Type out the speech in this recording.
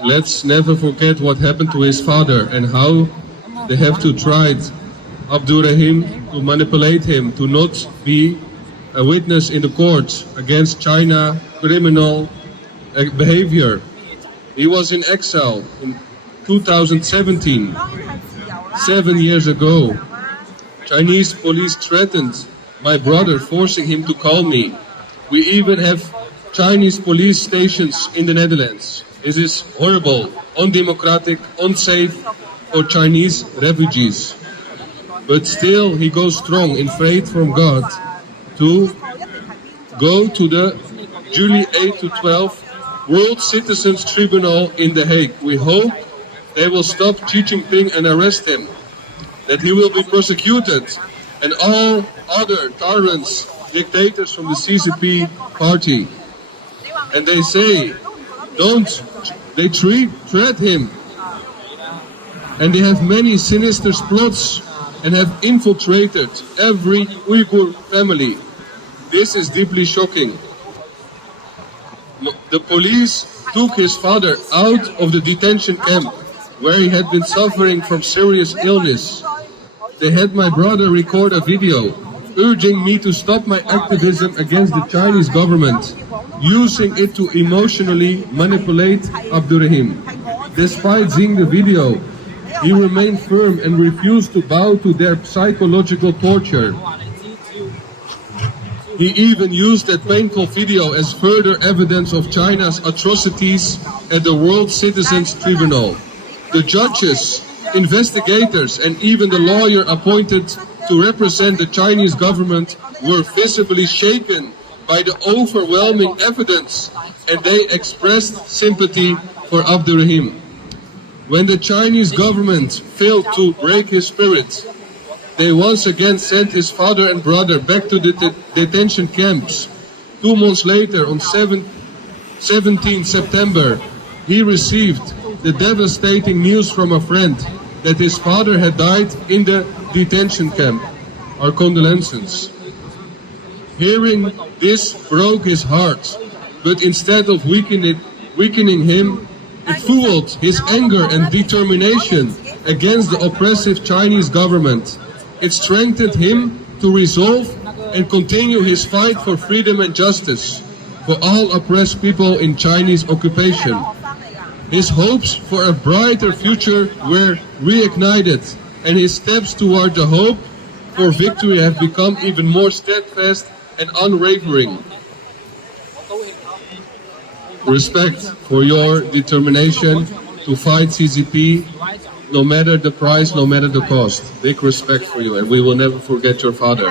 Let's never forget what happened to his father and how they have to try Abdurehim to manipulate him to not be a witness in the court against China criminal behavior. He was in exile in 2017, 7 years ago. Chinese police threatened my brother, forcing him to call me. We even have Chinese police stations in the Netherlands. This is horrible, undemocratic, unsafe for Chinese refugees. But still he goes strong in faith from God to go to the July 8 to 12 World Citizens Tribunal in The Hague. We hope they will stop Xi Jinping and arrest him, that he will be prosecuted, and all other tyrants, dictators from the CCP party. And they say, they threat him. And they have many sinister plots and have infiltrated every Uyghur family. This is deeply shocking. The police took his father out of the detention camp where he had been suffering from serious illness. They had my brother record a video urging me to stop my activism against the Chinese government, using it to emotionally manipulate Abdurehim. Despite seeing the video, he remained firm and refused to bow to their psychological torture. He even used that painful video as further evidence of China's atrocities at the World Citizens Tribunal. The judges, investigators, and even the lawyer appointed to represent the Chinese government were visibly shaken by the overwhelming evidence, and they expressed sympathy for Abdurehim. When the Chinese government failed to break his spirit, they once again sent his father and brother back to the detention camps. 2 months later, on 17 September, he received the devastating news from a friend that his father had died in the detention camp. Our condolences. Hearing this broke his heart, but instead of weakening him, it fueled his anger and determination against the oppressive Chinese government. It strengthened him to resolve and continue his fight for freedom and justice for all oppressed people in Chinese occupation. His hopes for a brighter future were reignited, and his steps toward the hope for victory have become even more steadfast and unwavering. Respect for your determination to fight CCP, no matter the price, no matter the cost. Big respect for you, and we will never forget your father.